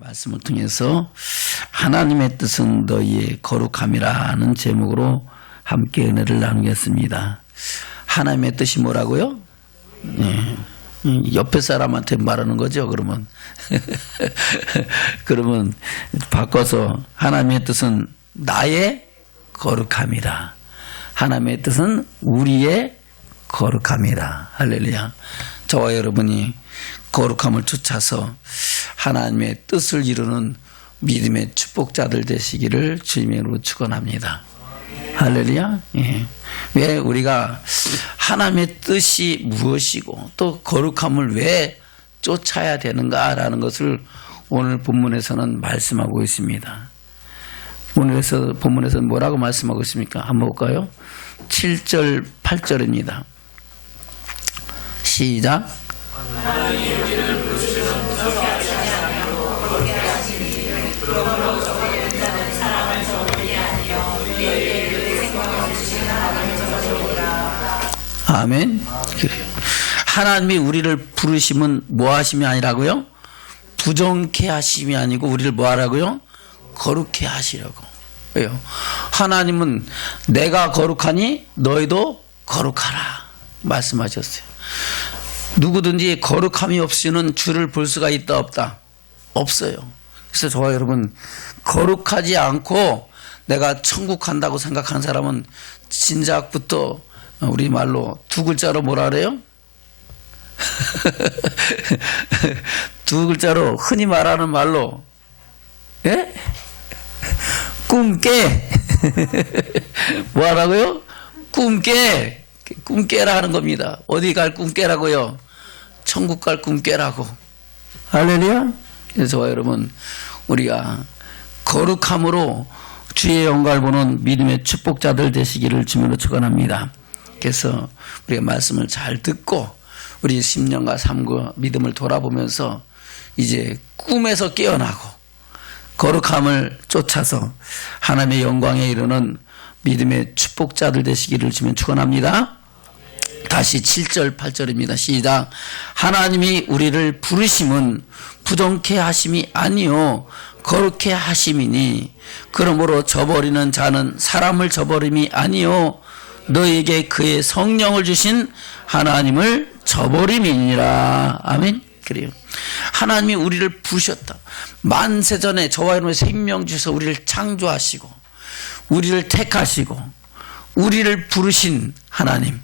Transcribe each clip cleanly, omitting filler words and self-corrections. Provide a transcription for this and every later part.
말씀을 통해서 하나님의 뜻은 너희의 거룩함이라는 제목으로 함께 은혜를 나누겠습니다. 하나님의 뜻이 뭐라고요? 네. 옆에 사람한테 말하는 거죠, 그러면. 그러면 바꿔서 하나님의 뜻은 나의 거룩함이라. 하나님의 뜻은 우리의 거룩함이라. 할렐루야. 저와 여러분이 거룩함을 쫓아서 하나님의 뜻을 이루는 믿음의 축복자들 되시기를 주님의 이름으로 축원합니다. 할렐루야. 예. 왜 우리가 하나님의 뜻이 무엇이고 또 거룩함을 왜 쫓아야 되는가라는 것을 오늘 본문에서는 말씀하고 있습니다. 오늘에서 본문에서는 뭐라고 말씀하고 있습니까? 한번 볼까요? 7절 8절입니다. 시작. 아멘. 하나님이 우리를 부르심은 뭐 하심이 아니라고요? 부정케 하심이 아니고 우리를 뭐 하라고요? 거룩케 하시려고. 왜요? 하나님은 내가 거룩하니 너희도 거룩하라 말씀하셨어요. 누구든지 거룩함이 없이는 주를 볼 수가 있다 없다? 없어요. 그래서 저와 여러분, 거룩하지 않고 내가 천국 간다고 생각하는 사람은 진작부터 우리 말로 두 글자로 뭐라 그래요? 두 글자로 흔히 말하는 말로, 예? 꿈깨. 뭐 하라고요? 꿈깨. 꿈깨라 하는 겁니다. 어디 갈 꿈깨라고요? 천국 갈 꿈깨라고. 할렐루야. 그래서 저와 여러분, 우리가 거룩함으로 주의 영광을 보는 믿음의 축복자들 되시기를 주님으로 축원합니다. 그래서 우리가 말씀을 잘 듣고 우리 10년과 삶과 믿음을 돌아보면서 이제 꿈에서 깨어나고 거룩함을 쫓아서 하나님의 영광에 이르는 믿음의 축복자들 되시기를 주님 축원합니다. 다시 7절 8절입니다. 시작. 하나님이 우리를 부르심은 부정케 하심이 아니요 거룩케 하심이니 그러므로 저버리는 자는 사람을 저버림이 아니요 너에게 그의 성령을 주신 하나님을 저버림이니라. 아멘. 그래요. 하나님이 우리를 부르셨다. 만세전에 저와 여러분의 생명 주셔서 우리를 창조하시고 우리를 택하시고 우리를 부르신 하나님,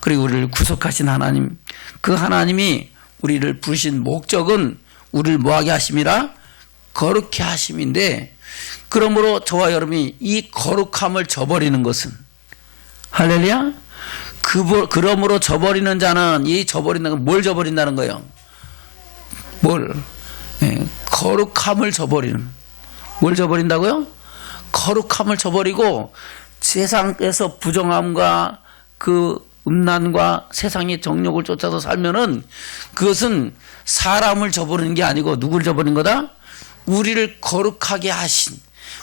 그리고 우리를 구속하신 하나님, 그 하나님이 우리를 부르신 목적은 우리를 뭐하게 하심이라? 거룩케 하심인데, 그러므로 저와 여러분이 이 거룩함을 저버리는 것은, 할렐루야? 그러므로 저버리는 자는, 이 저버린다는 건 뭘 저버린다는 거예요? 뭘? 예, 거룩함을 저버리는. 뭘 저버린다고요? 거룩함을 저버리고 세상에서 부정함과 그 음란과 세상의 정욕을 쫓아서 살면은 그것은 사람을 저버리는 게 아니고 누굴 저버린 거다? 우리를 거룩하게 하신,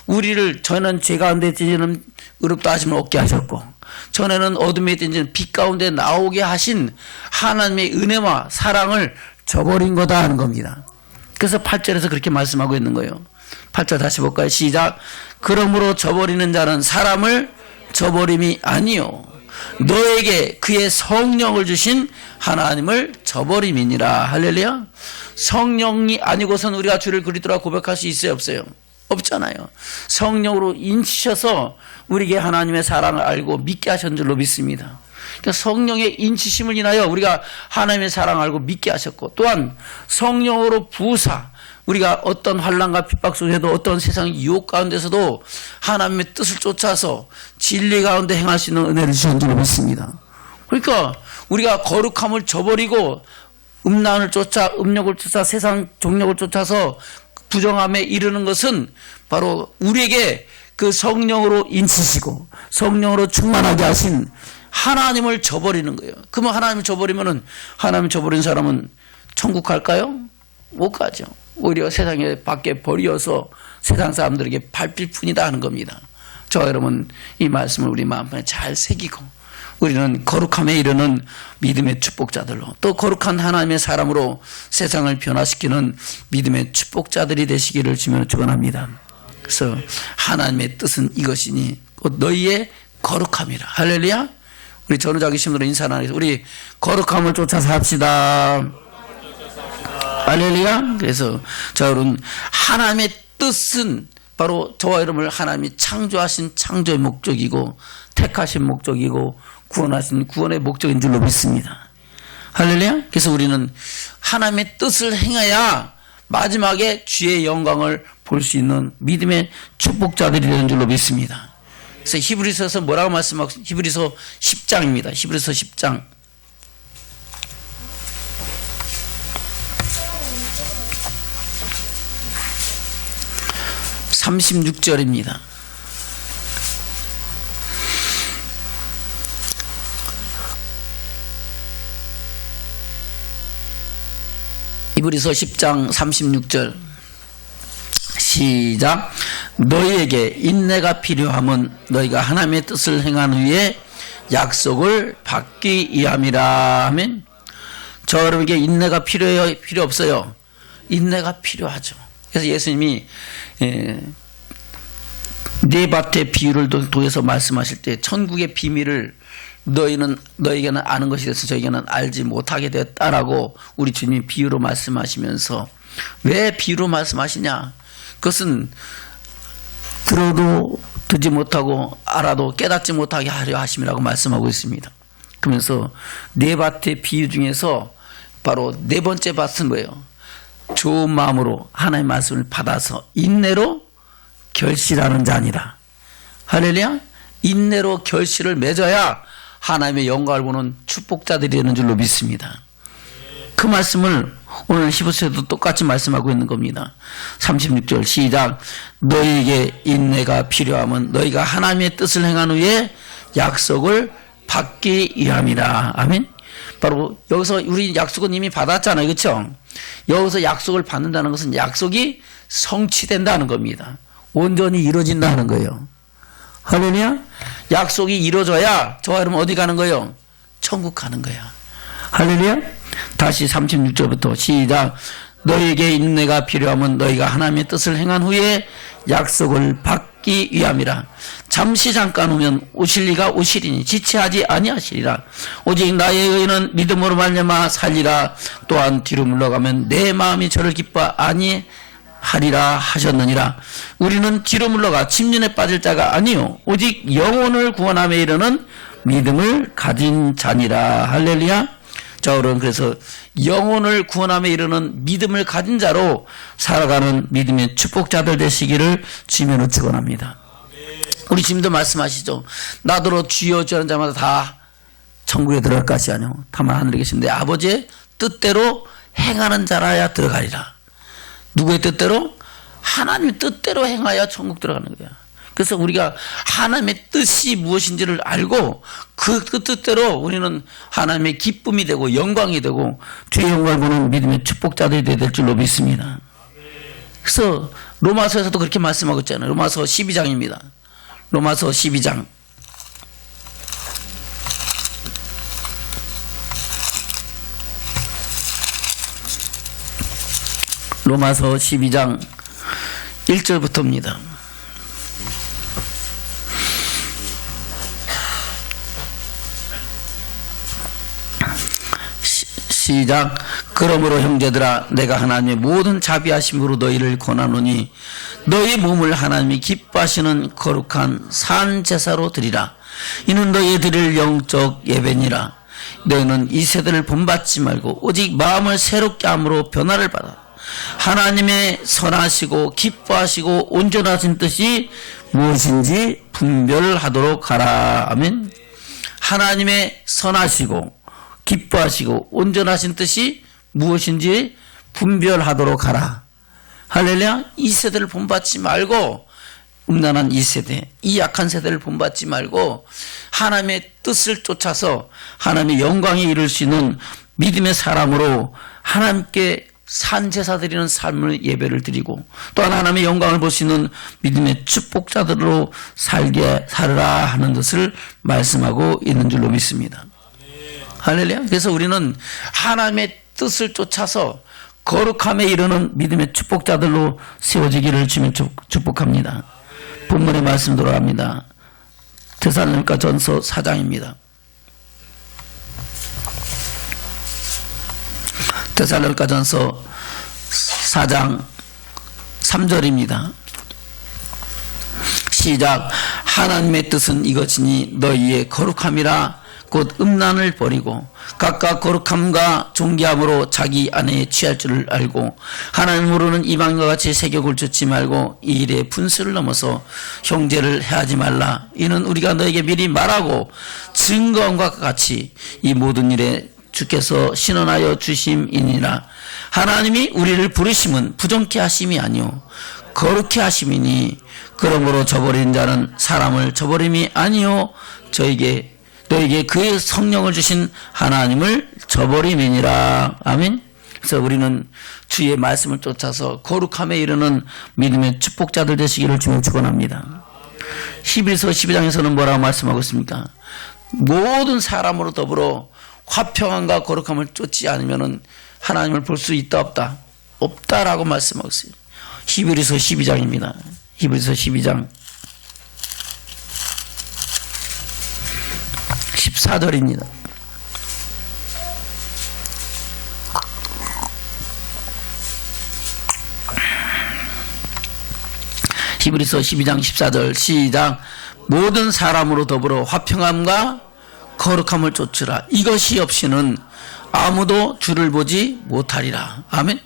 우리를 저는 죄 가운데 있는 의롭다 하심을 얻게 하셨고 전에는 어둠에 있는 빛 가운데 나오게 하신 하나님의 은혜와 사랑을 저버린 거다 하는 겁니다. 그래서 8절에서 그렇게 말씀하고 있는 거예요. 8절 다시 볼까요? 시작. 그러므로 저버리는 자는 사람을 저버림이 아니요 너에게 그의 성령을 주신 하나님을 저버림이니라. 할렐루야. 성령이 아니고선 우리가 주를 그리스도라 고백할 수 있어요 없어요? 없잖아요. 성령으로 인치셔서 우리에게 하나님의 사랑을 알고 믿게 하신 줄로 믿습니다. 그러니까 성령의 인치심을 인하여 우리가 하나님의 사랑을 알고 믿게 하셨고, 또한 성령으로 부으사 우리가 어떤 환난과 핍박 속에도 어떤 세상의 유혹 가운데서도 하나님의 뜻을 쫓아서 진리 가운데 행할 수 있는 은혜를 주신 줄로 믿습니다. 그러니까 우리가 거룩함을 저버리고 음란을 쫓아, 음욕을 쫓아, 세상 종력을 쫓아서 부정함에 이르는 것은 바로 우리에게 그 성령으로 인치시고 성령으로 충만하게 하신 하나님을 저버리는 거예요. 그러면 하나님을 저버리면은, 하나님을 저버린 사람은 천국 갈까요? 못 가죠. 오히려 세상에 밖에 버려서 세상 사람들에게 밟힐 뿐이다 하는 겁니다. 저 여러분, 이 말씀을 우리 마음에 잘 새기고 우리는 거룩함에 이르는 믿음의 축복자들로, 또 거룩한 하나님의 사람으로 세상을 변화시키는 믿음의 축복자들이 되시기를 주며 축원합니다. 그래서 하나님의 뜻은 이것이니 곧 너희의 거룩함이라. 할렐루야. 우리 전우자기 신부로 인사 나누겠습니다. 우리 거룩함을 쫓아서 합시다. 할렐루야. 그래서 자, 여러분, 하나님의 뜻은 바로 저와 여러분을 하나님이 창조하신 창조의 목적이고 택하신 목적이고 구원하신 구원의 목적인 줄로 믿습니다. 할렐루야. 그래서 우리는 하나님의 뜻을 행해야 마지막에 주의 영광을 볼 수 있는 믿음의 축복자들이 되는 줄로 믿습니다. 그래서 히브리서에서 뭐라고 말씀하고, 히브리서 10장입니다. 히브리서 10장 36절입니다. 히브리서 10장 36절 시작. 너희에게 인내가 필요함은 너희가 하나님의 뜻을 행한 후에 약속을 받기 위함이라. 아멘. 저 여러분에게 인내가 필요해요? 필요 없어요? 인내가 필요하죠. 그래서 예수님이 네 밭의 비유를 통해서 말씀하실 때 천국의 비밀을 너희에게는 아는 것이 돼서 저희에게는 알지 못하게 됐다라고 우리 주님이 비유로 말씀하시면서, 왜 비유로 말씀하시냐? 그것은 들어도 듣지 못하고 알아도 깨닫지 못하게 하려 하심이라고 말씀하고 있습니다. 그러면서 네 밭의 비유 중에서 바로 네 번째 밭은 뭐예요? 좋은 마음으로 하나님의 말씀을 받아서 인내로 결실하는 자니라. 할렐루야. 인내로 결실을 맺어야 하나님의 영광을 보는 축복자들이 되는 줄로 믿습니다. 그 말씀을 오늘 히브리서에도 똑같이 말씀하고 있는 겁니다. 36절 시작. 너희에게 인내가 필요하면 너희가 하나님의 뜻을 행한 후에 약속을 받기 위함이라. 아멘. 바로 여기서 우리 약속은 이미 받았잖아요. 그렇죠? 여기서 약속을 받는다는 것은 약속이 성취된다는 겁니다. 온전히 이루어진다는 거예요. 할렐루야. 약속이 이루어져야 저와 여러분 어디 가는 거예요? 천국 가는 거야. 할렐루야. 다시 36절부터 시작. 너희에게 인내가 필요하면 너희가 하나님의 뜻을 행한 후에 약속을 받기 위함이라. 잠시 잠깐 오면 오실 이가 오시리니 지체하지 아니하시리라. 오직 나의 의인은 믿음으로 말미암아 살리라. 또한 뒤로 물러가면 내 마음이 저를 기뻐 아니하리라 하셨느니라. 우리는 뒤로 물러가 침륜에 빠질 자가 아니요 오직 영혼을 구원함에 이르는 믿음을 가진 자니라. 할렐루야. 자, 여러분, 그래서 영혼을 구원함에 이르는 믿음을 가진 자로 살아가는 믿음의 축복자들 되시기를 주님으로 축원합니다. 우리 주님도 말씀하시죠. 나더러 주여 주여 하는 자마다 다 천국에 들어갈 것이 아니오 다만 하늘에 계신 내 아버지의 뜻대로 행하는 자라야 들어가리라. 누구의 뜻대로? 하나님의 뜻대로 행하여 천국 들어가는 거야. 그래서 우리가 하나님의 뜻이 무엇인지를 알고 그 뜻대로 우리는 하나님의 기쁨이 되고 영광이 되고 주의 영광을 보는 믿음의 축복자들이 될 줄로 믿습니다. 그래서 로마서에서도 그렇게 말씀하고 있잖아요. 로마서 12장입니다. 로마서 12장 로마서 12장 1절부터입니다. 시작. 그러므로 형제들아 내가 하나님의 모든 자비하심으로 너희를 권하노니 너희 몸을 하나님이 기뻐하시는 거룩한 산 제사로 드리라. 이는 너희 드릴 영적 예배니라. 너희는 이 세대를 본받지 말고 오직 마음을 새롭게 함으로 변화를 받아 하나님의 선하시고 기뻐하시고 온전하신 뜻이 무엇인지 분별하도록 하라. 아멘. 하나님의 선하시고 기뻐하시고 온전하신 뜻이 무엇인지 분별하도록 하라. 할렐루야. 이 세대를 본받지 말고, 음란한 이 세대, 이 약한 세대를 본받지 말고 하나님의 뜻을 쫓아서 하나님의 영광에 이룰 수 있는 믿음의 사람으로 하나님께 산 제사 드리는 삶을 예배를 드리고 또한 하나님의 영광을 볼 수 있는 믿음의 축복자들로 살으라 하는 것을 말씀하고 있는 줄로 믿습니다. 할렐루야. 그래서 우리는 하나님의 뜻을 쫓아서 거룩함에 이르는 믿음의 축복자들로 세워지기를 주며 축복합니다. 본문의 말씀 돌아갑니다. 데살로니가 전서 4장입니다. 데살로니가 전서 4장 3절입니다. 시작. 하나님의 뜻은 이것이니 너희의 거룩함이라 곧 음란을 버리고 각각 거룩함과 존귀함으로 자기 안에 취할 줄을 알고 하나님 모르는 이방인과 같이 세격을 쫓지 말고 이 일에 분수를 넘어서 형제를 해하지 말라. 이는 우리가 너에게 미리 말하고 증거함과 같이 이 모든 일에 주께서 신원하여 주심이니라. 하나님이 우리를 부르심은 부정케 하심이 아니요 거룩케 하심이니 그러므로 저버린 자는 사람을 저버림이 아니요 너에게 그의 성령을 주신 하나님을 저버림이니라. 아멘. 그래서 우리는 주의 말씀을 쫓아서 거룩함에 이르는 믿음의 축복자들 되시기를 주님 축원합니다. 히브리서 12장에서는 뭐라고 말씀하고 있습니까? 모든 사람으로 더불어 화평함과 거룩함을 쫓지 않으면 하나님을 볼 수 있다 없다? 없다라고 말씀하고 있어요. 히브리서 12장입니다. 히브리서 12장 14절입니다. 히브리서 12장 14절 시작. 모든 사람으로 더불어 화평함과 거룩함을 쫓으라. 이것이 없이는 아무도 주를 보지 못하리라. 아멘.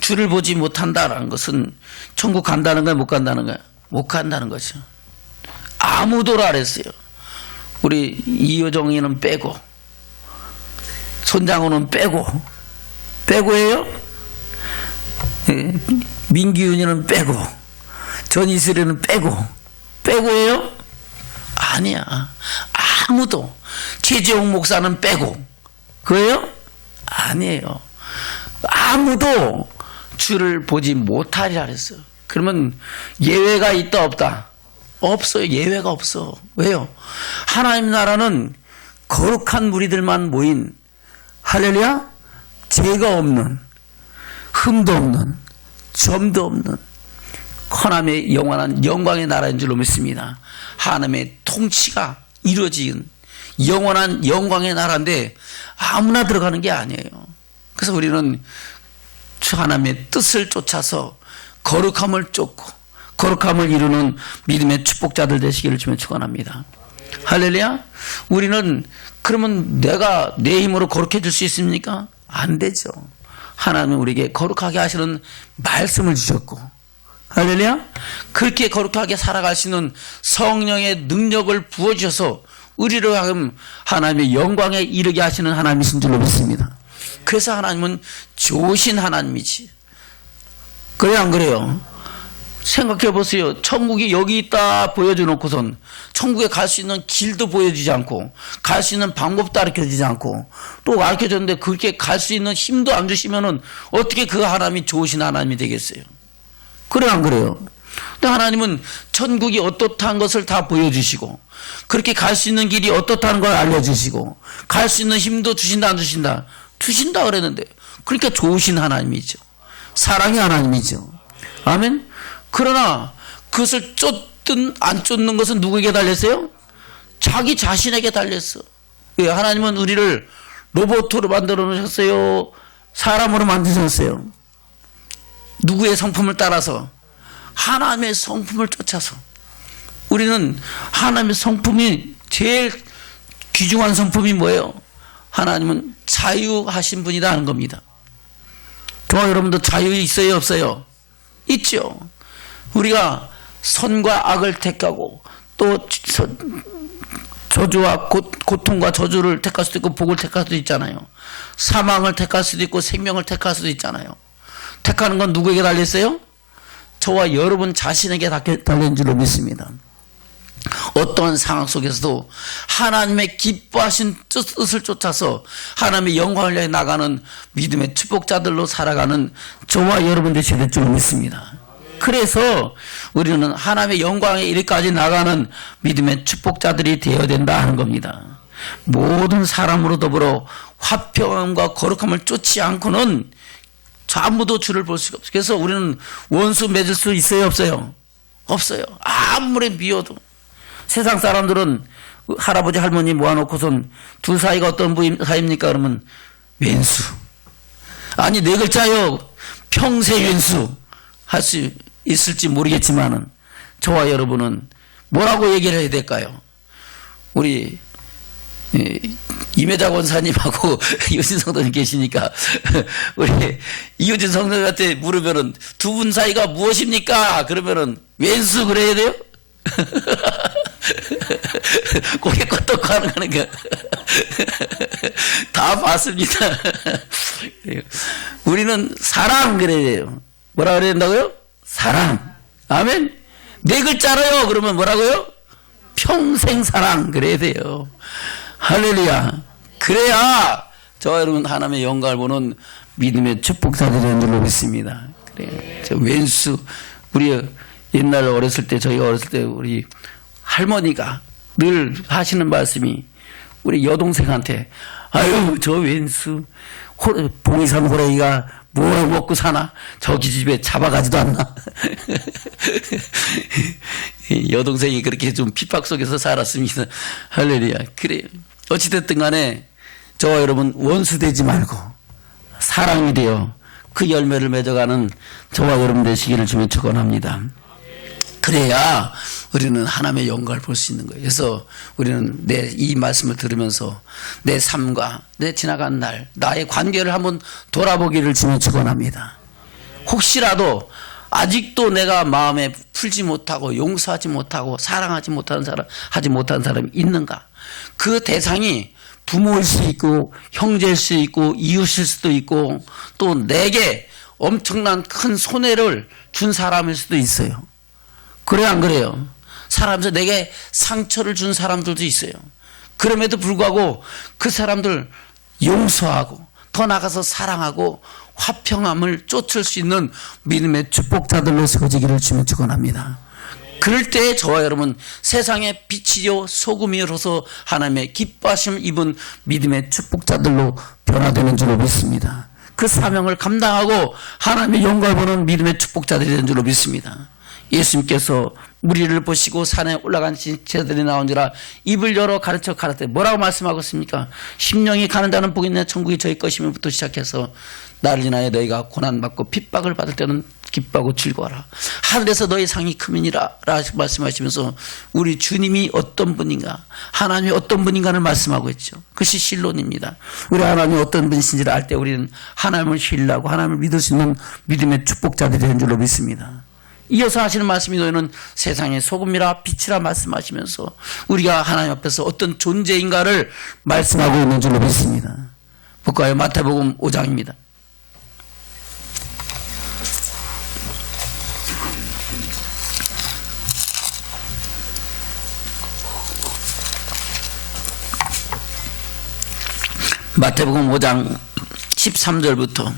주를 보지 못한다라는 것은 천국 간다는 거야, 못 간다는 거야? 못 간다는 거죠. 아무도라 그랬어요. 우리 이효정이는 빼고 손장호는 빼고예요. 민기윤이는 빼고 전이슬이는 빼고예요. 아니야. 아무도. 최재홍 목사는 빼고 그래요? 아니에요. 아무도 주를 보지 못하리라 그랬어요. 그러면 예외가 있다 없다? 없어요. 예외가 없어. 왜요? 하나님 나라는 거룩한 무리들만 모인 할렐루야 죄가 없는 흠도 없는 점도 없는 하나님의 영원한 영광의 나라인 줄로 믿습니다. 하나님의 통치가 이루어진 영원한 영광의 나라인데 아무나 들어가는 게 아니에요. 그래서 우리는 하나님의 뜻을 쫓아서 거룩함을 쫓고 거룩함을 이루는 믿음의 축복자들 되시기를 주며 축원합니다. 할렐루야. 우리는 그러면 내가 내 힘으로 거룩해질 수 있습니까? 안 되죠. 하나님은 우리에게 거룩하게 하시는 말씀을 주셨고 할렐루야. 그렇게 거룩하게 살아갈 수 있는 성령의 능력을 부어주셔서 우리로 하여금 하나님의 영광에 이르게 하시는 하나님이신 줄로 믿습니다. 그래서 하나님은 좋으신 하나님이지. 그래요 안 그래요? 생각해 보세요. 천국이 여기 있다 보여줘놓고선 천국에 갈 수 있는 길도 보여주지 않고 갈 수 있는 방법도 가르쳐주지 않고 또 가르쳐줬는데 그렇게 갈 수 있는 힘도 안 주시면은 어떻게 그 하나님이 좋으신 하나님이 되겠어요? 그래요 안 그래요? 근데 하나님은 천국이 어떻다는 것을 다 보여주시고 그렇게 갈 수 있는 길이 어떻다는 걸 알려주시고 갈 수 있는 힘도 주신다 안 주신다? 주신다 그랬는데 그러니까 좋으신 하나님이죠. 사랑의 하나님이죠. 아멘. 그러나 그것을 쫓든 안 쫓는 것은 누구에게 달렸어요? 자기 자신에게 달렸어. 왜? 하나님은 우리를 로봇으로 만들어 놓으셨어요? 사람으로 만드셨어요? 누구의 성품을 따라서? 하나님의 성품을 쫓아서. 우리는 하나님의 성품이 제일 귀중한 성품이 뭐예요? 하나님은 자유하신 분이다 하는 겁니다. 저와 여러분도 자유 있어요 없어요? 있죠. 우리가 선과 악을 택하고 또 저주와 고통과 저주를 택할 수도 있고 복을 택할 수도 있잖아요. 사망을 택할 수도 있고 생명을 택할 수도 있잖아요. 택하는 건 누구에게 달렸어요? 저와 여러분 자신에게 달린 줄로 믿습니다. 어떠한 상황 속에서도 하나님의 기뻐하신 뜻을 쫓아서 하나님의 영광을 위해 나가는 믿음의 축복자들로 살아가는 저와 여러분 되셔야 될 줄 믿습니다. 그래서 우리는 하나님의 영광에 이르기까지 나가는 믿음의 축복자들이 되어야 된다 하는 겁니다. 모든 사람으로 더불어 화평함과 거룩함을 쫓지 않고는 아무도 주를 볼 수가 없어요. 그래서 우리는 원수 맺을 수 있어요, 없어요? 없어요. 아무리 미워도. 세상 사람들은 할아버지 할머니 모아놓고선 두 사이가 어떤 사이입니까? 그러면 왼수. 아니 네 글자요. 평생 왼수 할 수 있을지 모르겠지만은 저와 여러분은 뭐라고 얘기를 해야 될까요? 우리 임혜자 권사님하고 이효진 성도님 계시니까 우리 이효진 성도님한테 물으면은 두 분 사이가 무엇입니까? 그러면은 왼수 그래야 돼요? 고개 끄덕 하는 거니까 다 봤습니다. 우리는 사랑 그래야 돼요. 뭐라 그래야 된다고요? 사랑. 아멘. 네 글자로요. 그러면 뭐라고요? 평생 사랑 그래야 돼요. 할렐루야. 그래야 저와 여러분 하나님의 영광을 보는 믿음의 축복자들이 되는 줄로 믿습니다. 그래요. 저 왼수 우리 옛날 어렸을 때 저희가 어렸을 때 우리 할머니가 늘 하시는 말씀이 우리 여동생한테 아유 저 왼수 봉이산 호랑이가 뭘 먹고 사나 저기 집에 잡아가지도 않나. 여동생이 그렇게 좀 핍박 속에서 살았습니다. 할렐루야. 그래요. 어찌됐든 간에 저와 여러분 원수 되지 말고 사랑이 되어 그 열매를 맺어가는 저와 여러분 되시기를 주면 축원합니다. 그래야 우리는 하나님의 영광을 볼 수 있는 거예요. 그래서 우리는 이 말씀을 들으면서 내 삶과 내 지나간 날 나의 관계를 한번 돌아보기를 주면 축원합니다. 혹시라도 아직도 내가 마음에 풀지 못하고 용서하지 못하고 사랑하지 못하는 사람 하지 못하는 사람이 있는가? 그 대상이 부모일 수 있고 형제일 수 있고 이웃일 수도 있고 또 내게 엄청난 큰 손해를 준 사람일 수도 있어요. 그래요 안 그래요? 살아면서 내게 상처를 준 사람들도 있어요. 그럼에도 불구하고 그 사람들 용서하고 더 나가서 사랑하고 화평함을 쫓을 수 있는 믿음의 축복자들로 세워지기를 주면 축원합니다. 그럴 때 저와 여러분 세상의 빛이요 소금이로서 하나님의 기뻐하심을 입은 믿음의 축복자들로 변화되는 줄로 믿습니다. 그 사명을 감당하고 하나님의 영광을 보는 믿음의 축복자들이 되는 줄로 믿습니다. 예수님께서 무리를 보시고 산에 올라간 제자들이 나온지라 입을 열어 가르쳐 가라되 뭐라고 말씀하고 있습니까? 심령이 가는 자는 복이 있네 천국이 저희 것이면부터 시작해서 나를 인하여 너희가 고난받고 핍박을 받을 때는 기뻐하고 즐거워라. 하늘에서 너희 상이 크미니라 라고 말씀하시면서 우리 주님이 어떤 분인가 하나님이 어떤 분인가를 말씀하고 있죠. 그것이 신론입니다. 우리 하나님이 어떤 분이신지를 알 때 우리는 하나님을 신뢰하고 하나님을 믿을 수 있는 믿음의 축복자들이 되는 줄로 믿습니다. 이어서 하시는 말씀이 너희는 세상의 소금이라 빛이라 말씀하시면서 우리가 하나님 앞에서 어떤 존재인가를 말씀하고 있는 줄로 믿습니다. 볼까요? 마태복음 5장입니다. 마태복음 5장 13절부터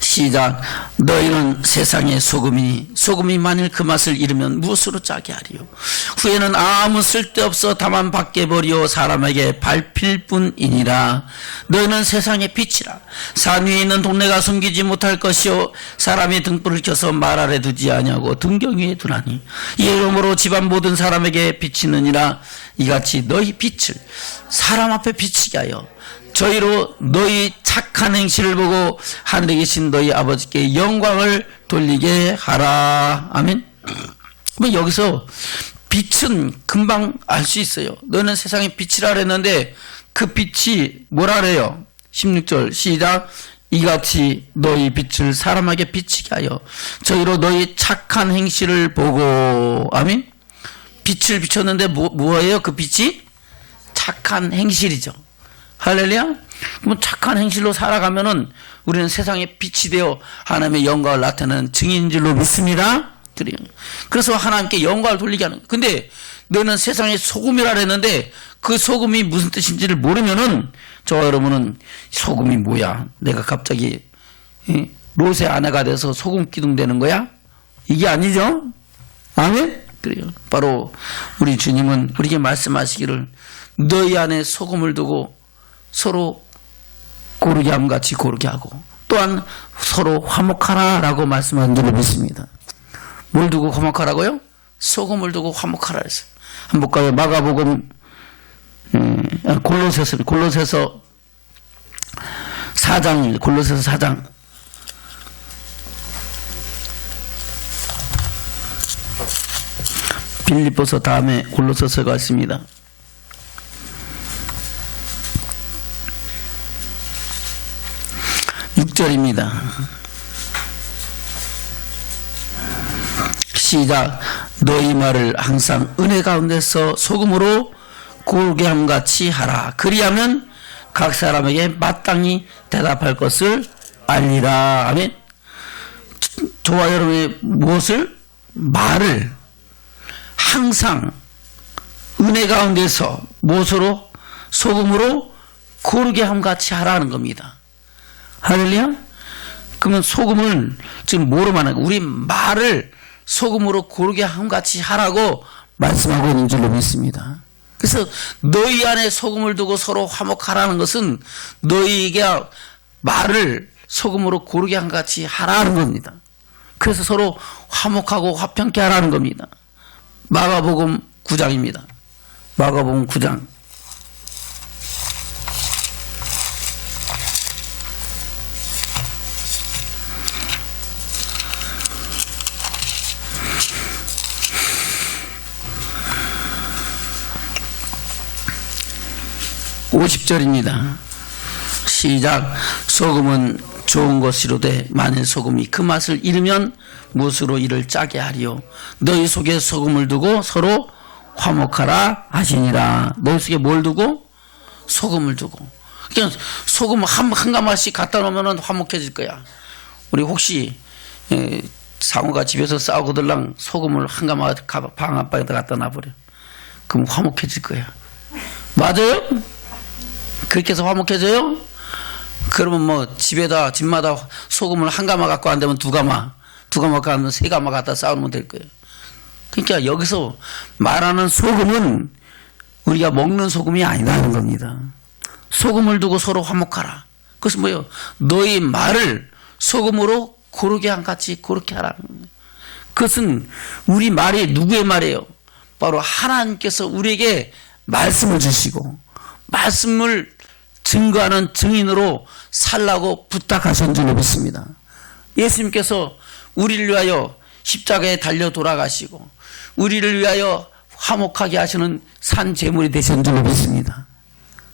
시작. 너희는 세상의 소금이 만일 그 맛을 잃으면 무엇으로 짜게 하리요? 후에는 아무 쓸데없어 다만 밖에 버리어 사람에게 밟힐 뿐이니라. 너희는 세상의 빛이라. 산 위에 있는 동네가 숨기지 못할 것이요 사람이 등불을 켜서 말 아래 두지 아니하고 등경 위에 두나니 이 이름으로 집안 모든 사람에게 비치느니라. 이같이 너희 빛을 사람 앞에 비치게 하여 저희로 너희 착한 행실을 보고 하늘에 계신 너희 아버지께 영광을 돌리게 하라. 아멘. 그럼 여기서 빛은 금방 알 수 있어요. 너는 세상의 빛이라 그랬는데 그 빛이 뭐라 그래요? 16절 시작. 이같이 너희 빛을 사람에게 비치게 하여 저희로 너희 착한 행실을 보고. 아멘. 빛을 비췄는데 뭐예요? 그 빛이 착한 행실이죠. 할렐루야. 그럼 착한 행실로 살아가면은 우리는 세상의 빛이 되어 하나님의 영광을 나타내는 증인인 줄로 믿습니다. 그래요. 그래서 하나님께 영광을 돌리게 하는 거예요. 근데 너는 세상의 소금이라 했는데 그 소금이 무슨 뜻인지를 모르면은 저와 여러분은 소금이 뭐야? 내가 갑자기 롯의 아내가 돼서 소금 기둥 되는 거야? 이게 아니죠? 아멘? 그래요. 바로 우리 주님은 우리에게 말씀하시기를 너희 안에 소금을 두고 서로 고르게 함같이 고르게 하고 또한 서로 화목하라라고 말씀한 줄을 믿습니다. 뭘 두고 화목하라고요? 소금을 두고 화목하라 했어요. 한번 볼까요? 마가복음 골로새서 4장 골로새서 4장 빌립보서 다음에 골로새서가 있습니다. 6절입니다. 시작. 너희 말을 항상 은혜 가운데서 소금으로 고르게 함같이 하라. 그리하면 각 사람에게 마땅히 대답할 것을 알리라. 아멘. 저와 여러분의 무엇을? 말을 항상 은혜 가운데서 무엇으로? 소금으로 고르게 함같이 하라는 겁니다. 할렐루야? 그러면 소금을 지금 뭐로 말하는 거예요? 우리 말을 소금으로 고르게 함같이 하라고 말씀하고 있는 줄로 믿습니다. 그래서 너희 안에 소금을 두고 서로 화목하라는 것은 너희에게 말을 소금으로 고르게 함같이 하라는 겁니다. 그래서 서로 화목하고 화평케 하라는 겁니다. 마가복음 9장입니다. 마가복음 9장 50절입니다. 시작. 소금은 좋은 것이로되 만일 소금이 그 맛을 잃으면 무엇으로 이를 짜게 하리요. 너희 속에 소금을 두고 서로 화목하라 하시니라. 너희 속에 뭘 두고? 소금을 두고. 그냥 소금 한 가마씩 갖다 놓으면 화목해질 거야. 우리 혹시 상호가 집에서 싸우고들랑 소금을 한 가마 방 안방에다 갖다 놔버려. 그럼 화목해질 거야. 맞아요? 그렇게 해서 화목해져요? 그러면 뭐 집마다 소금을 한 가마 갖고 안 되면 두 가마 갖고 안 되면 세 가마 갖다 쌓으면 될 거예요. 그러니까 여기서 말하는 소금은 우리가 먹는 소금이 아니라는 겁니다. 소금을 두고 서로 화목하라. 그것은 뭐예요? 너희 말을 소금으로 고르게 함같이 고르게 하라는 거예요. 그것은 우리 말이 누구의 말이에요? 바로 하나님께서 우리에게 말씀을 주시고 말씀을 증거하는 증인으로 살라고 부탁하신 줄로 믿습니다. 예수님께서 우리를 위하여 십자가에 달려 돌아가시고 우리를 위하여 화목하게 하시는 산 제물이 되신 줄로 믿습니다.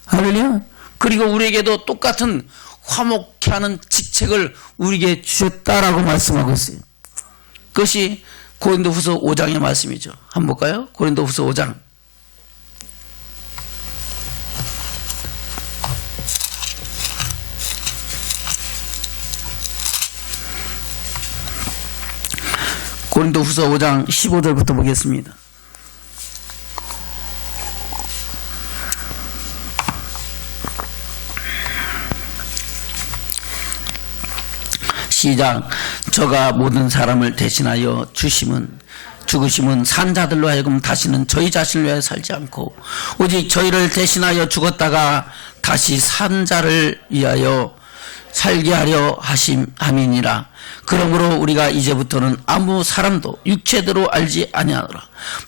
할렐루야. 그리고 우리에게도 똑같은 화목케 하는 직책을 우리에게 주셨다라고 말씀하고 있어요. 그것이 고린도후서 5장의 말씀이죠. 한번 볼까요? 고린도후서 5장 고린도후서 5장 15절부터 보겠습니다. 시작. 저가 모든 사람을 대신하여 죽으심은 산자들로 하여금 다시는 저희 자신을 위하여 살지 않고 오직 저희를 대신하여 죽었다가 다시 산자를 위하여 살게 하려 함이니라. 그러므로 우리가 이제부터는 아무 사람도 육체대로 알지 아니하노라.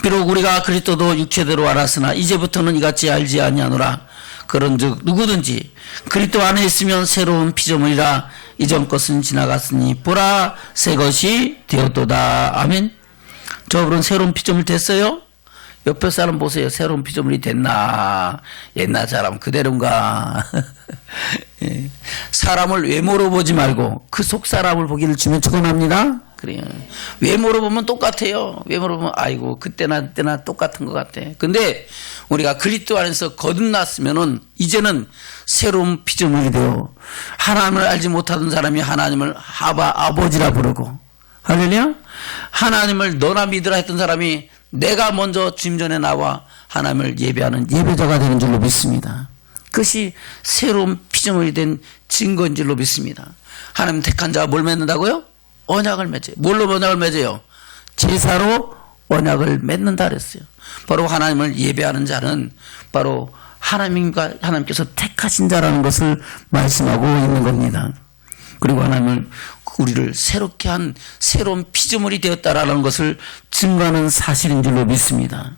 비록 우리가 그리스도도 육체대로 알았으나 이제부터는 이같이 알지 아니하노라. 그런즉 누구든지 그리스도 안에 있으면 새로운 피조물이라. 이전 것은 지나갔으니 보라 새 것이 되었도다. 아멘. 저분은 새로운 피조물 됐어요? 옆에 사람 보세요. 새로운 피조물이 됐나? 옛날 사람 그대로인가? 사람을 외모로 보지 말고 그 속 사람을 보기를 주면 축원합니다. 그래요. 외모로 보면 똑같아요. 외모로 보면 아이고 그때나 똑같은 것 같아. 근데 우리가 그리스도 안에서 거듭났으면은 이제는 새로운 피조물이 되어 하나님을 알지 못하던 사람이 하나님을 아버지라 부르고 할렐루야. 하나님을 너나 믿으라 했던 사람이 내가 먼저 주님 전에 나와 하나님을 예배하는 예배자가 되는 줄로 믿습니다. 그것이 새로운 피조물이 된 증거인 줄로 믿습니다. 하나님 택한 자가 뭘 맺는다고요? 언약을 맺어요. 뭘로 언약을 맺어요? 제사로 언약을 맺는다 그랬어요. 바로 하나님을 예배하는 자는 바로 하나님께서 택하신 자라는 것을 말씀하고 있는 겁니다. 그리고 하나님을 우리를 새롭게 한 새로운 피조물이 되었다라는 것을 증거하는 사실인 줄로 믿습니다.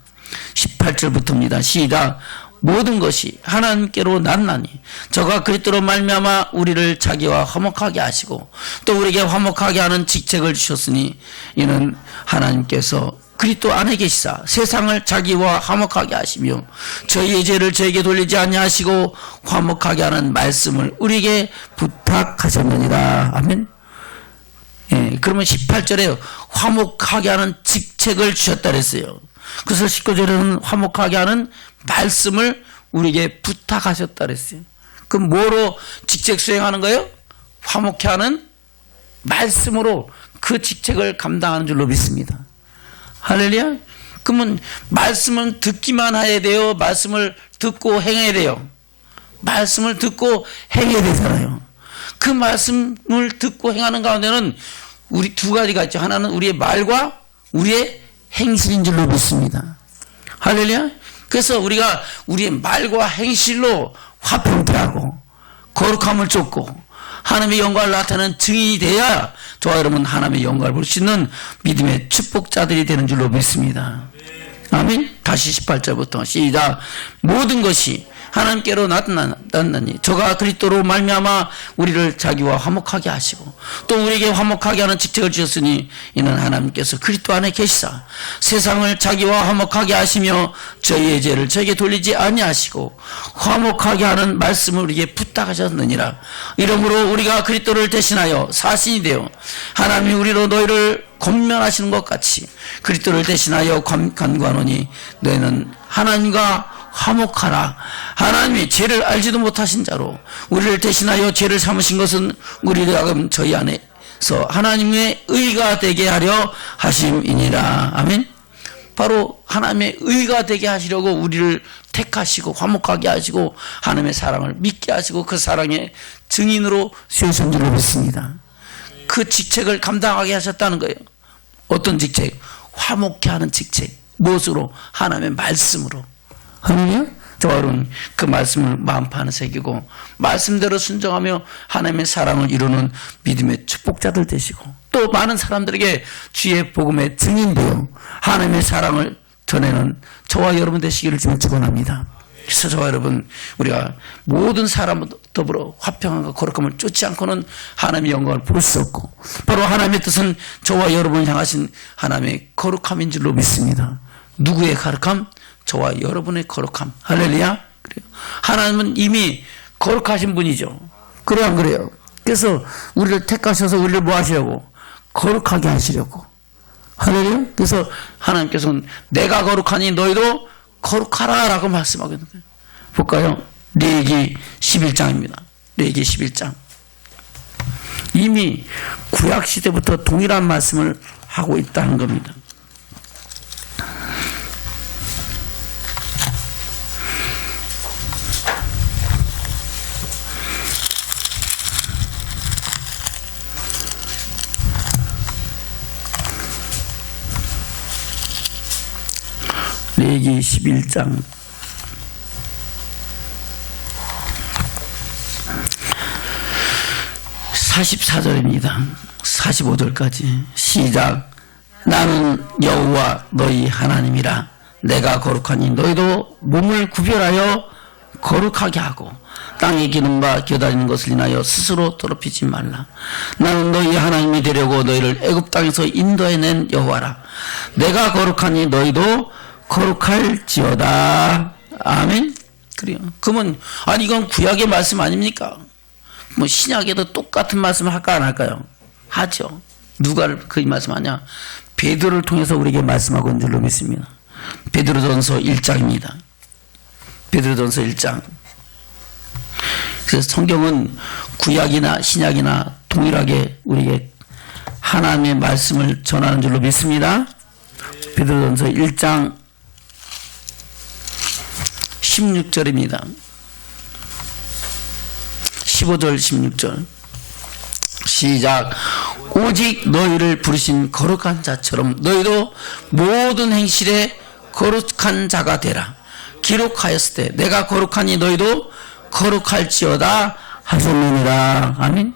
18절부터입니다. 시작. 모든 것이 하나님께로 났나니 저가 그리스도로 말미암아 우리를 자기와 화목하게 하시고 또 우리에게 화목하게 하는 직책을 주셨으니 이는 하나님께서 그리스도 안에 계시사 세상을 자기와 화목하게 하시며 저희의 죄를 저에게 돌리지 아니하시고 화목하게 하는 말씀을 우리에게 부탁하셨느니라. 아멘. 예, 그러면 18절에 화목하게 하는 직책을 주셨다 그랬어요. 그래서 19절에는 화목하게 하는 말씀을 우리에게 부탁하셨다 그랬어요. 그럼 뭐로 직책 수행하는 거예요? 화목케 하는 말씀으로 그 직책을 감당하는 줄로 믿습니다. 할렐루야. 그러면 말씀은 듣기만 해야 돼요? 말씀을 듣고 행해야 돼요? 말씀을 듣고 행해야 되잖아요. 그 말씀을 듣고 행하는 가운데는 우리 두 가지가 있죠. 하나는 우리의 말과 우리의 행실인 줄로 믿습니다. 할렐루야. 그래서 우리가 우리의 말과 행실로 화평케하고 거룩함을 쫓고 하나님의 영광을 나타내는 증인이 돼야 저와 여러분 하나님의 영광을 볼 수 있는 믿음의 축복자들이 되는 줄로 믿습니다. 아멘. 다시 18절부터 시작. 모든 것이 하나님께로 나타나니 저가 그리스도로 말미암아 우리를 자기와 화목하게 하시고 또 우리에게 화목하게 하는 직책을 주셨으니 이는 하나님께서 그리스도 안에 계시사 세상을 자기와 화목하게 하시며 저희의 죄를 저에게 돌리지 아니하시고 화목하게 하는 말씀을 우리에게 부탁하셨느니라. 이러므로 우리가 그리스도를 대신하여 사신이 되어 하나님이 우리로 너희를 권면하시는 것 같이 그리스도를 대신하여 간구하노니 너희는 하나님과 화목하라. 하나님이 죄를 알지도 못하신 자로 우리를 대신하여 죄를 삼으신 것은 우리를 하금 저희 안에서 하나님의 의가 되게 하려 하심이니라. 아멘. 바로 하나님의 의가 되게 하시려고 우리를 택하시고 화목하게 하시고 하나님의 사랑을 믿게 하시고 그 사랑의 증인으로 세우신 줄로 믿습니다. 그 직책을 감당하게 하셨다는 거예요. 어떤 직책? 화목케 하는 직책. 무엇으로? 하나님의 말씀으로. 할렐루야. 저와 여러분 그 말씀을 마음판에 새기고 말씀대로 순종하며 하나님의 사랑을 이루는 믿음의 축복자들 되시고 또 많은 사람들에게 주의 복음의 증인되어 하나님의 사랑을 전하는 저와 여러분 되시기를 주님 축원합니다. 그래서 저와 여러분 우리가 모든 사람과 더불어 화평함과 거룩함을 쫓지 않고는 하나님의 영광을 볼 수 없고 바로 하나님의 뜻은 저와 여러분을 향하신 하나님의 거룩함인 줄로 믿습니다. 누구의 거룩함? 저와 여러분의 거룩함. 할렐루야. 그래요. 하나님은 이미 거룩하신 분이죠. 그래요, 안 그래요? 그래서 우리를 택하셔서 우리를 뭐 하시려고? 거룩하게 하시려고. 할렐루야. 그래서 하나님께서는 내가 거룩하니 너희도 거룩하라 라고 말씀하고 있는 거예요. 볼까요? 레위기 11장입니다. 레위기 11장. 이미 구약시대부터 동일한 말씀을 하고 있다는 겁니다. 레위기 11장 44절입니다. 45절까지 시작. 나는 여호와 너희 하나님이라. 내가 거룩하니 너희도 몸을 구별하여 거룩하게 하고 땅의 기름과 기어다니는 것을 인하여 스스로 더럽히지 말라. 나는 너희 하나님이 되려고 너희를 애굽 땅에서 인도해낸 여호와라. 내가 거룩하니 너희도 거룩할지어다. 아멘. 그래요. 그러면 아니 이건 구약의 말씀 아닙니까? 뭐 신약에도 똑같은 말씀을 할까 안 할까요? 하죠. 누가 그 말씀하냐? 베드로를 통해서 우리에게 말씀하고 있는 줄로 믿습니다. 베드로전서 1장입니다. 베드로전서 1장. 그래서 성경은 구약이나 신약이나 동일하게 우리에게 하나님의 말씀을 전하는 줄로 믿습니다. 베드로전서 1장 16절입니다. 15절 16절 시작. 오직 너희를 부르신 거룩한 자처럼 너희도 모든 행실에 거룩한 자가 되라. 기록하였을 때 내가 거룩하니 너희도 거룩할지어다 하셨느니라. 아멘.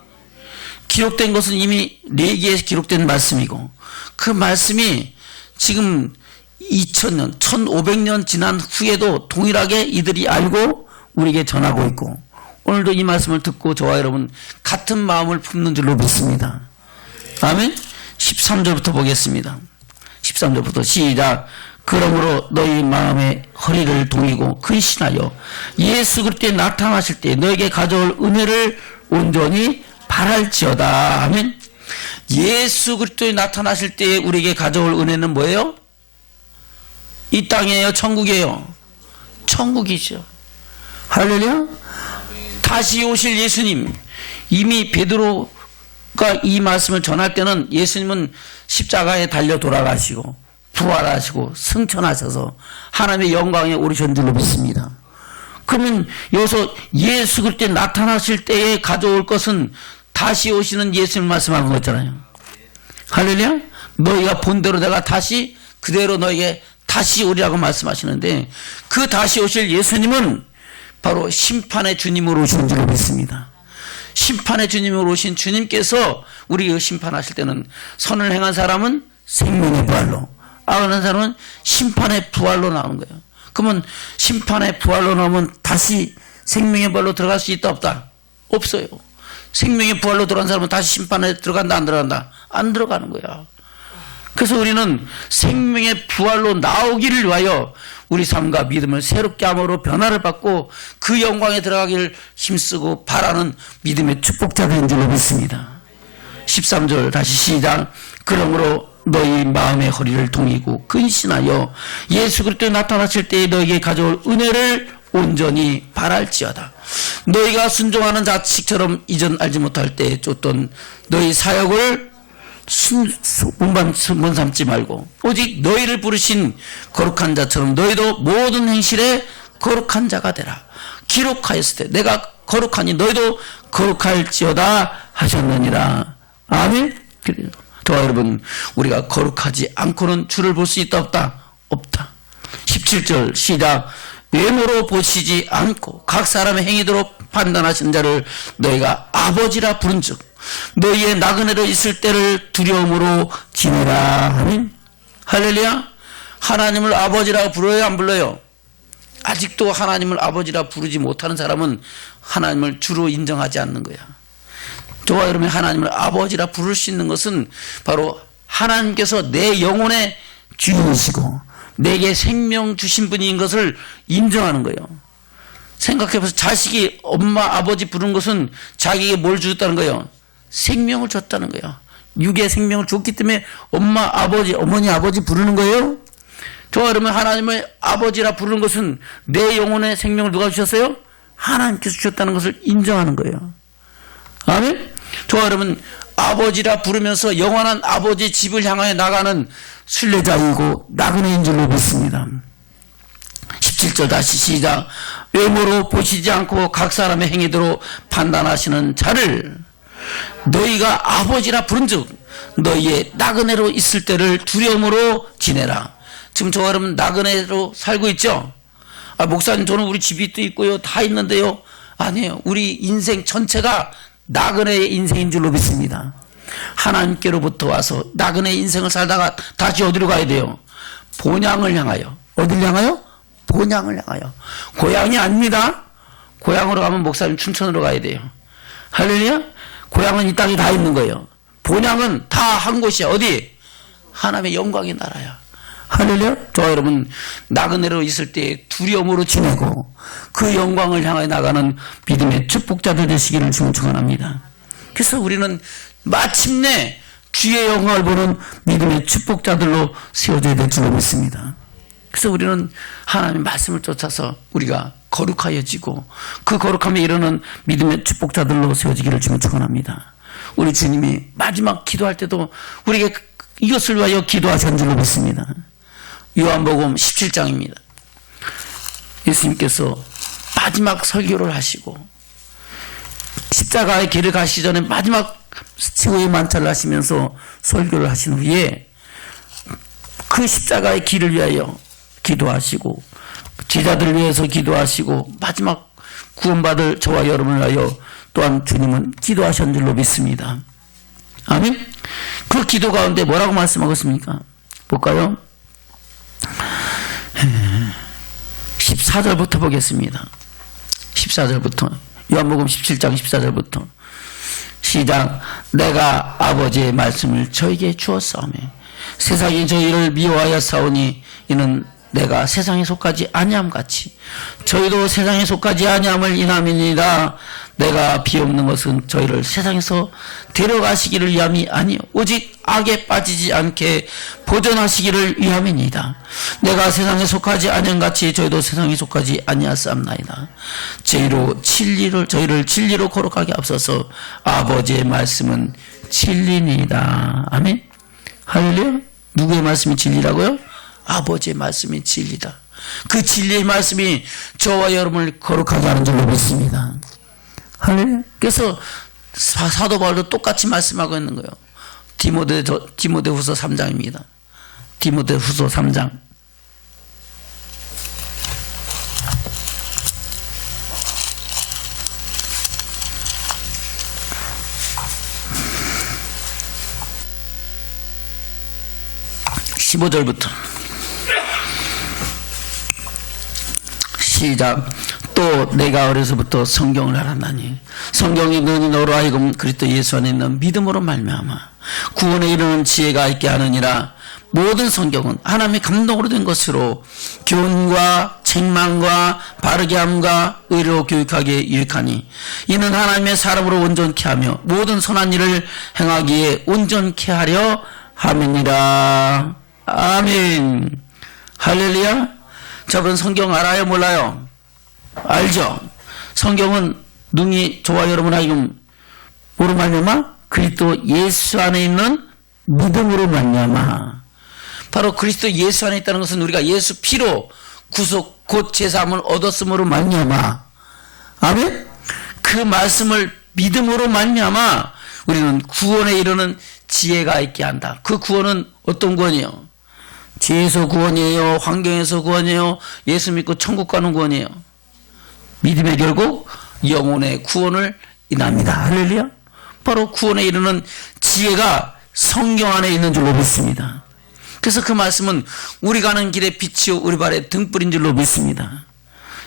기록된 것은 이미 레위기에 기록된 말씀이고 그 말씀이 지금 2000년 1500년 지난 후에도 동일하게 이들이 알고 우리에게 전하고 있고 오늘도 이 말씀을 듣고 저와 여러분 같은 마음을 품는 줄로 믿습니다. 아멘. 13절부터 보겠습니다. 13절부터 시작. 그러므로 너희 마음의 허리를 동이고 근신하여 예수 그리스도에 나타나실 때 너에게 가져올 은혜를 온전히 바랄지어다. 아멘. 예수 그리스도에 나타나실 때 우리에게 가져올 은혜는 뭐예요? 이 땅이에요? 천국이에요? 천국이죠. 할렐루야. 다시 오실 예수님. 이미 베드로가 이 말씀을 전할 때는 예수님은 십자가에 달려 돌아가시고 부활하시고 승천하셔서 하나님의 영광에 오르신 줄로 믿습니다. 그러면 여기서 예수 그리스도에 나타나실 때에 가져올 것은 다시 오시는 예수님 말씀하는 거잖아요. 할렐루야. 너희가 본대로 내가 다시 그대로 너에게 다시 오리라고 말씀하시는데 그 다시 오실 예수님은 바로 심판의 주님으로 오신 줄로 믿습니다. 심판의 주님으로 오신 주님께서 우리를 심판하실 때는 선을 행한 사람은 생명의 부활로, 악한 사람은 심판의 부활로 나오는 거예요. 그러면 심판의 부활로 나오면 다시 생명의 부활로 들어갈 수 있다 없다? 없어요. 생명의 부활로 들어간 사람은 다시 심판에 들어간다 안 들어간다? 안 들어가는 거야. 그래서 우리는 생명의 부활로 나오기를 위하여 우리 삶과 믿음을 새롭게 함으로 변화를 받고 그 영광에 들어가기를 힘쓰고 바라는 믿음의 축복자들인 줄로 믿습니다. 13절 다시 시작. 그러므로 너희 마음의 허리를 동이고 근신하여 예수 그리스도에 나타나실 때에 너에게 가져올 은혜를 온전히 바랄지어다. 너희가 순종하는 자식처럼 이전 알지 못할 때에 쫓던 너희 사역을 문반 삼지 말고 오직 너희를 부르신 거룩한 자처럼 너희도 모든 행실에 거룩한 자가 되라. 기록하였을 때 내가 거룩하니 너희도 거룩할지어다 하셨느니라. 아멘. 저와 여러분, 우리가 거룩하지 않고는 주를 볼 수 있다 없다? 없다. 17절 시작. 외모로 보시지 않고 각 사람의 행위대로 판단하신 자를 너희가 아버지라 부른즉 너희의 나그네로 있을 때를 두려움으로 지내라. 아멘. 할렐루야. 하나님을 아버지라 불러요 안 불러요? 아직도 하나님을 아버지라 부르지 못하는 사람은 하나님을 주로 인정하지 않는 거야. 저와 여러분이 하나님을 아버지라 부를 수 있는 것은 바로 하나님께서 내 영혼의 주인이시고 내게 생명 주신 분인 것을 인정하는 거예요. 생각해보세요. 자식이 엄마 아버지 부른 것은 자기에게 뭘 주었다는 거예요? 생명을 줬다는 거예요. 육의 생명을 줬기 때문에 엄마 아버지 어머니 아버지 부르는 거예요. 저와 여러분 하나님을 아버지라 부르는 것은 내 영혼의 생명을 누가 주셨어요? 하나님께서 주셨다는 것을 인정하는 거예요. 아멘. 저와 여러분 아버지라 부르면서 영원한 아버지 집을 향하여 나가는 순례자이고 나그네인 줄로 믿습니다. 17절 다시 시작. 외모로 보시지 않고 각 사람의 행위대로 판단하시는 자를 너희가 아버지라 부른즉 너희의 나그네로 있을 때를 두려움으로 지내라. 지금 저와 여러분 나그네로 살고 있죠? 목사님 저는 우리 집이 또 있고요 다 있는데요. 아니에요. 우리 인생 전체가 나그네의 인생인 줄로 믿습니다. 하나님께로부터 와서 나그네의 인생을 살다가 다시 어디로 가야 돼요? 본향을 향하여. 어디를 향하여? 본향을 향하여. 고향이 아닙니다. 고향으로 가면 목사님 춘천으로 가야 돼요. 할렐루야. 고향은 이 땅에 다 있는 거예요. 본향은 다 한 곳이야. 어디? 하나님의 영광의 나라야. 할렐루야. 저와 여러분 나그네로 있을 때 두려움으로 지내고 그 영광을 향해 나가는 믿음의 축복자들 되시기를 주님 축원합니다. 그래서 우리는 마침내 주의 영광을 보는 믿음의 축복자들로 세워져야 될 줄로 믿습니다. 그래서 우리는 하나님의 말씀을 쫓아서 우리가 거룩하여지고 그 거룩함에 이르는 믿음의 축복자들로 세워지기를 주님 축원합니다. 우리 주님이 마지막 기도할 때도 우리에게 이것을 위하여 기도하신 줄로 믿습니다. 요한복음 17장입니다. 예수님께서 마지막 설교를 하시고 십자가의 길을 가시기 전에 마지막 최후의 만찬을 하시면서 설교를 하신 후에 그 십자가의 길을 위하여 기도하시고 제자들을 위해서 기도하시고 마지막 구원받을 저와 여러분을 위하여 또한 주님은 기도하신 줄로 믿습니다. 아멘. 그 기도 가운데 뭐라고 말씀하셨습니까? 볼까요? 14절부터 보겠습니다. 14절부터 요한복음 17장 14절부터 시작. 내가 아버지의 말씀을 저에게 주었사오며 세상이 저희를 미워하여 싸우니 이는 내가 세상에 속하지 아니함 같이 저희도 세상에 속하지 아니함을 인함이니라. 내가 비옵는 것은 저희를 세상에서 데려가시기를 위함이 아니요 오직 악에 빠지지 않게 보존하시기를 위함이니이다. 내가 세상에 속하지 아니함 같이 저희도 세상에 속하지 아니하사옵나이다. 저희를 진리로 거룩하게 앞서서 아버지의 말씀은 진리니이다. 아멘. 할렐루야. 누구의 말씀이 진리라고요? 아버지의 말씀이 진리다. 그 진리의 말씀이 저와 여러분을 거룩하게 하는 줄로 믿습니다. 할렐루야. 그래서 사도 바울도 똑같이 말씀하고 있는 거예요. 디모데후서 3장입니다. 디모데후서 3장 15절부터 시작. 또 내가 어려서부터 성경을 알았나니 성경이 너희 너로 하여금 그리스도 예수 안에 있는 믿음으로 말미암아 구원에 이르는 지혜가 있게 하느니라. 모든 성경은 하나님의 감동으로 된 것으로 교훈과 책망과 바르게 함과 의로 교육하기에 유익하니 이는 하나님의 사람으로 온전케 하며 모든 선한 일을 행하기에 온전케 하려 함이니라. 아멘. 할렐루야. 저분 성경 알아요 몰라요? 알죠? 성경은 능히 저와 여러분 하여금 뭐로 말미암아? 그리스도 예수 안에 있는 믿음으로 말미암아. 바로 그리스도 예수 안에 있다는 것은 우리가 예수 피로 구속 곧 제사함을 얻었음으로 말미암아. 아멘. 그 말씀을 믿음으로 말미암아 우리는 구원에 이르는 지혜가 있게 한다. 그 구원은 어떤 구원이요? 지혜에서 구원이에요? 환경에서 구원이에요? 예수 믿고 천국 가는 구원이에요? 믿음의 결국 영혼의 구원을 인합니다. 할렐루야. 바로 구원에 이르는 지혜가 성경 안에 있는 줄로 믿습니다. 그래서 그 말씀은 우리 가는 길의 빛이요 우리 발의 등불인 줄로 믿습니다.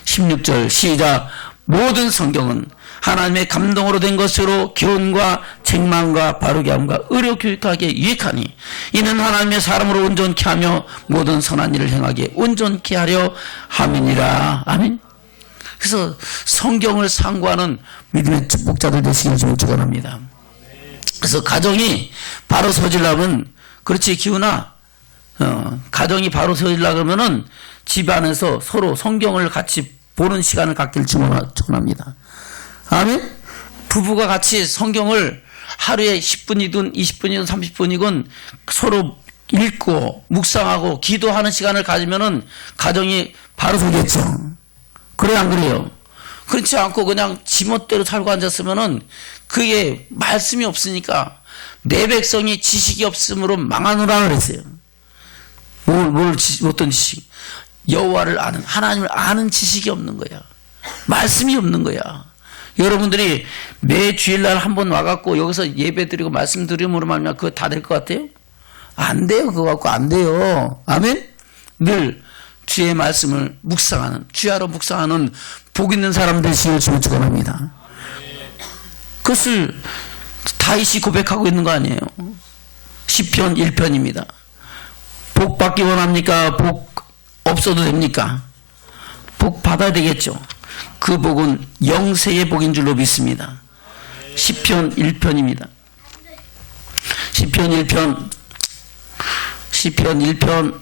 16절 시작. 모든 성경은 하나님의 감동으로 된 것으로 교훈과 책망과 바르게 함과 의로 교육하기에 유익하니 이는 하나님의 사람으로 온전케 하며 모든 선한 일을 행하기에 온전케 하려 함이니라. 아멘. 그래서 성경을 상고하는 믿음의 축복자들 되시길 좀 축원합니다. 그래서 가정이 바로 서지려면 그렇지 기훈아 가정이 바로 서지려고 하면은 집안에서 서로 성경을 같이 보는 시간을 갖길 축원합니다. 아멘. 부부가 같이 성경을 하루에 10분이든 20분이든 30분이든 서로 읽고 묵상하고 기도하는 시간을 가지면은 가정이 바로 서겠죠. 그래 안 그래요? 그렇지 않고 그냥 지멋대로 살고 앉았으면은 그게 말씀이 없으니까 내 백성이 지식이 없으므로 망하노라 그랬어요. 어떤 지식? 여호와를 아는 하나님을 아는 지식이 없는 거야. 말씀이 없는 거야. 여러분들이 매 주일날 한번 와갖고 여기서 예배 드리고 말씀 드림으로 말면 그거 다 될 것 같아요? 안 돼요. 그거 갖고 안 돼요. 아멘? 늘 주의 말씀을 묵상하는 주야로 묵상하는 복 있는 사람 되시길 주님 축원합니다. 그것을 다윗이 고백하고 있는 거 아니에요? 시편 1편입니다. 복 받기 원합니까? 복 없어도 됩니까? 복 받아야 되겠죠. 그 복은 영세의 복인 줄로 믿습니다. 시편 1편입니다. 시편 1편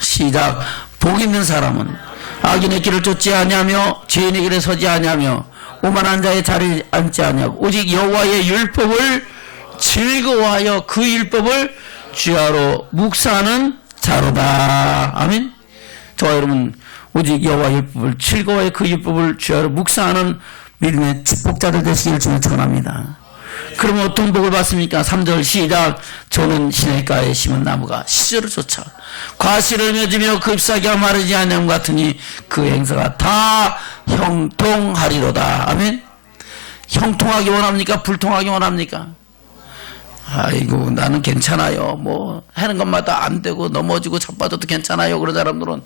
시작. 복 있는 사람은 악인의 길을 쫓지 아니하며 죄인의 길에 서지 아니하며 오만한 자의 자리에 앉지 아니하고 오직 여호와의 율법을 즐거워하여 그 율법을 주야로 묵상하는 자로다. 아멘. 저와 여러분 오직 여호와 율법을 즐거워하여 그 율법을 주야로 묵상하는 믿음의 축복자들 되시기를 주님 축원합니다. 그러면 어떤 복을 받습니까? 3절 시작. 저는 시냇가에 심은 나무가 시절을 쫓아 과실을 맺으며 그 잎사귀가 마르지 않는 것 같으니 그 행사가 다 형통하리로다. 아멘. 형통하기 원합니까? 불통하기 원합니까? 아이고 나는 괜찮아요. 뭐 하는 것마다 안 되고 넘어지고 자빠져도 괜찮아요. 그런 사람들은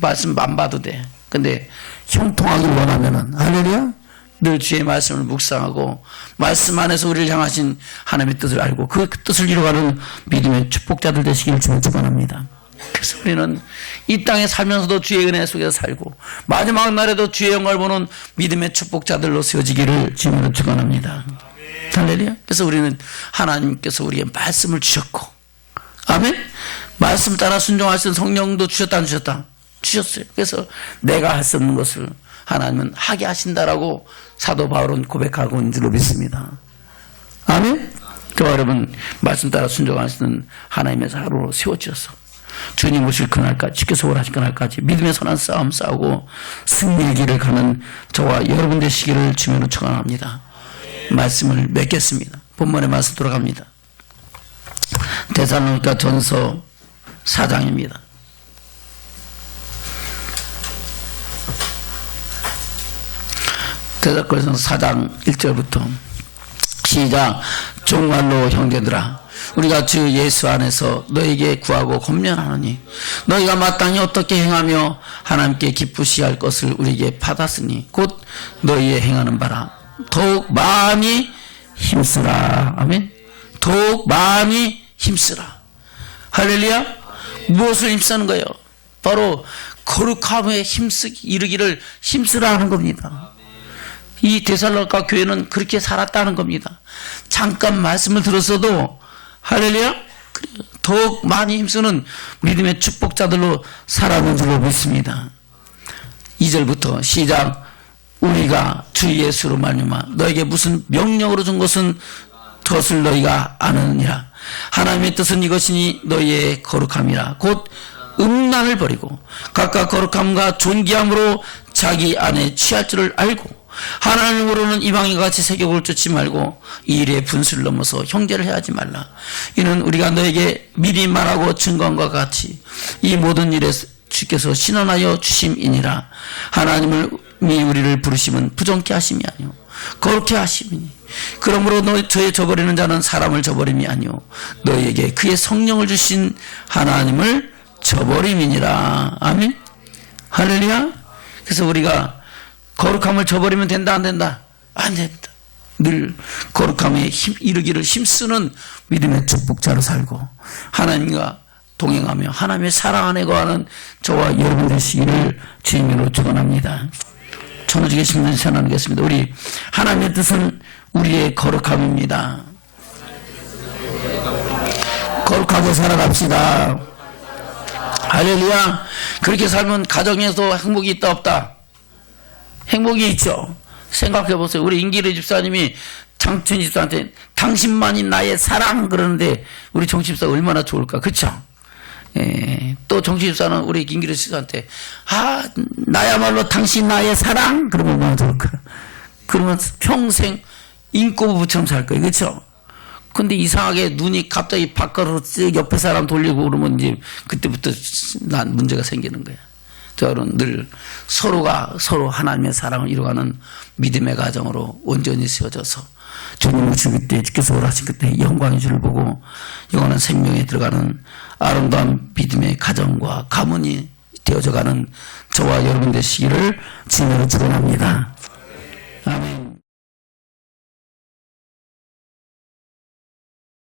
말씀 안 봐도 돼. 근데 형통하기 원하면은 할렐루야. 늘 주의 말씀을 묵상하고 말씀 안에서 우리를 향하신 하나님의 뜻을 알고 그 뜻을 이루어가는 믿음의 축복자들 되시기를 주님 축원합니다. 그래서 우리는 이 땅에 살면서도 주의 은혜 속에서 살고 마지막 날에도 주의 영광을 보는 믿음의 축복자들로 세워지기를 주님으로 축원합니다. 할렐루야. 그래서 우리는 하나님께서 우리에게 말씀을 주셨고 아멘. 말씀 따라 순종할 수 있는 성령도 주셨다 안 주셨다? 주셨어요. 그래서 내가 할 수 없는 것을 하나님은 하게 하신다라고 사도 바울은 고백하고 있는 줄로 믿습니다. 아멘. 저와 여러분 말씀 따라 순종할 수 있는 하나님의 사로로 세워주셔서 주님 오실 그날까지 지켜서 오라실 그날까지 믿음의 선한 싸움 싸우고 승리의 길을 가는 저와 여러분 되시기를 주님으로 축원합니다. 말씀을 맺겠습니다. 본문의 말씀 돌아갑니다. 데살로니가 전서 4장입니다. 데살로니가 4장 1절부터 시작. 종말로 형제들아 우리가 주 예수 안에서 너에게 구하고 권면하노니 너희가 마땅히 어떻게 행하며 하나님께 기쁘시게 할 것을 우리에게 받았으니 곧 너희의 행하는 바라 더욱 마음이 힘쓰라. 아멘. 더욱 마음이 힘쓰라. 할렐루야. 무엇을 힘쓰는 거예요? 바로 거룩함에 이르기를 힘쓰라 하는 겁니다. 이 데살로니가 교회는 그렇게 살았다는 겁니다. 잠깐 말씀을 들었어도 할렐루야 더욱 많이 힘쓰는 믿음의 축복자들로 살아가는 줄로 믿습니다. 2절부터 시작. 우리가 주 예수로 말미암아 너에게 무슨 명령으로 준 것은 그것을 너희가 아느니라. 하나님의 뜻은 이것이니 너희의 거룩함이라. 곧 음란을 버리고 각각 거룩함과 존귀함으로 자기 안에 취할 줄을 알고 하나님으로는 이방인과 같이 세격을 쫓지 말고 이 일의 분수를 넘어서 형제를 해하지 말라. 이는 우리가 너에게 미리 말하고 증거한 것과 같이 이 모든 일에 주께서 신원하여 주심이니라. 하나님이 우리를 부르심은 부정케 하심이 아니오 거룩케 하심이니 그러므로 저의 저버리는 자는 사람을 저버림이 아니오 너희에게 그의 성령을 주신 하나님을 저버림이니라. 아멘. 할렐루야. 그래서 우리가 거룩함을 저버리면 된다 안 된다? 안 된다. 늘 거룩함에 이르기를 힘쓰는 믿음의 축복자로 살고 하나님과 동행하며 하나님의 사랑 안에 거하는 저와 여러분 되시기를 주님으로 축원합니다. 천우지게 심는 선언하겠습니다. 우리 하나님의 뜻은 우리의 거룩함입니다. 거룩하게 살아갑시다. 할렐루야. 그렇게 살면 가정에서 행복이 있다 없다? 행복이 있죠. 생각해 보세요. 우리 임기래 집사님이 장춘 집사한테 당신만이 나의 사랑 그러는데 우리 정 집사 얼마나 좋을까. 그렇죠? 또 정치 집사는 우리 김기래 집사한테 나야말로 당신 나의 사랑 그러면 얼마나 좋을까. 그러면 평생 인꼬부부처럼 살 거예요. 그렇죠? 근데 이상하게 눈이 갑자기 바깥으로 옆에 사람 돌리고 그러면 이제 그때부터 난 문제가 생기는 거야. 저는 늘 서로가 서로 하나님의 사랑을 이루어가는 믿음의 가정으로 온전히 세워져서 주님 오실 때 주께서 오라신 그때 영광의 주를 보고 영원한 생명에 들어가는 아름다운 믿음의 가정과 가문이 되어져가는 저와 여러분 되시기를 주님으로 축원합니다. 아멘.